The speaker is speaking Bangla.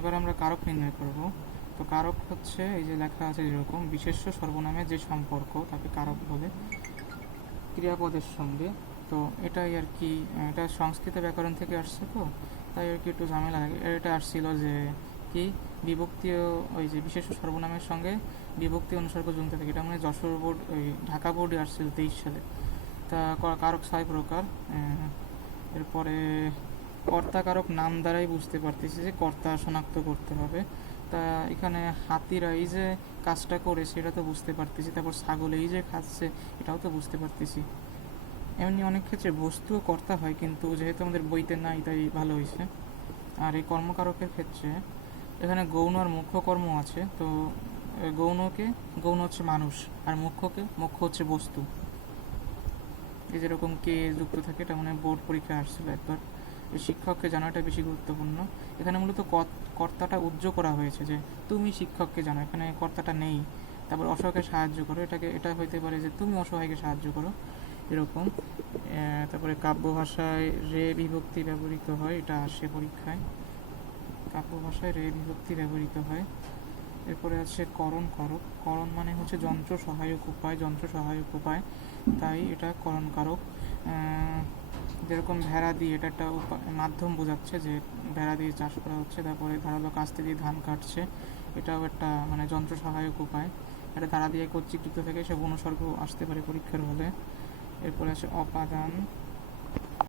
এবার আমরা কারক নির্ণয় করব। তো কারক হচ্ছে এই যে লেখা আছে যেরকম বিশেষ্য সর্বনামে যে সম্পর্ক তাকে কারক বলে ক্রিয়াপদের সঙ্গে। তো এটাই আর কি, এটা সংস্কৃত ব্যাকরণ থেকে আসছে, তো তাই আর কি একটু ঝামেলা লাগে। এটা আসছিল যে কি বিভক্তি ওই যে বিশেষ্য সর্বনামের সঙ্গে বিভক্তি অনুসর্গ জুনতে থাকে, এটা মানে যশোর বোর্ড ওই ঢাকা বোর্ডে আসছিল 23 সালে। তা কারক 6 প্রকার। এরপরে কর্তা কারক নাম দ্বারাই বুঝতে পারতেছি যে কর্তা শনাক্ত করতে হবে। তা এখানে হাতিরা এই যে কাজটা করে সেটা তো বুঝতে পারতেছি, তারপর ছাগল এই যে খাচ্ছে এটাও তো বুঝতে পারতেছি। এমনি অনেক ক্ষেত্রে বস্তুও কর্তা হয়, কিন্তু যেহেতু আমাদের বইতে নাই তাই ভালো হয়েছে। আর এই কর্মকারকের ক্ষেত্রে এখানে গৌণ আর মুখ্য কর্ম আছে। তো গৌণ হচ্ছে মানুষ, আর মুখ্য হচ্ছে বস্তু। এই যেরকম কে যুক্ত থাকে, এটা মানে বোর্ড পরীক্ষায় আসছিল একবার। শিক্ষককে জানাটা বেশি গুরুত্বপূর্ণ। এখানে মূলত কর্তাটা উজ্জ্ব করা হয়েছে যে তুমি শিক্ষককে জানো, এখানে কর্তাটা নেই। তারপর অসহায়কে সাহায্য করো, এটা হইতে পারে যে তুমি অসহায়কে সাহায্য করো, এরকম। তারপরে কাব্য ভাষায় রে বিভক্তি ব্যবহৃত হয়, এটা আসে পরীক্ষায়। কাব্য ভাষায় রে বিভক্তি ব্যবহৃত হয়। এরপরে আছে করণ কারক। করণ মানে হচ্ছে যন্ত্র সহায়ক উপায়, তাই এটা করণ কারক। যেরকম ভেড়া দিয়ে, এটা একটা মাধ্যম বোঝাচ্ছে যে ভেড়া দিয়ে চাষ করা হচ্ছে। তারপরে ধারালো কাস্তে দিয়ে ধান কাটছে, এটাও একটা মানে যন্ত্র সহায়ক উপায়। এটা ধারা দিয়ে কর্তৃক যুক্ত থেকে সব অনুসর্গ আসতে পারে পরীক্ষার হলে। এরপরে আছে অপাদান।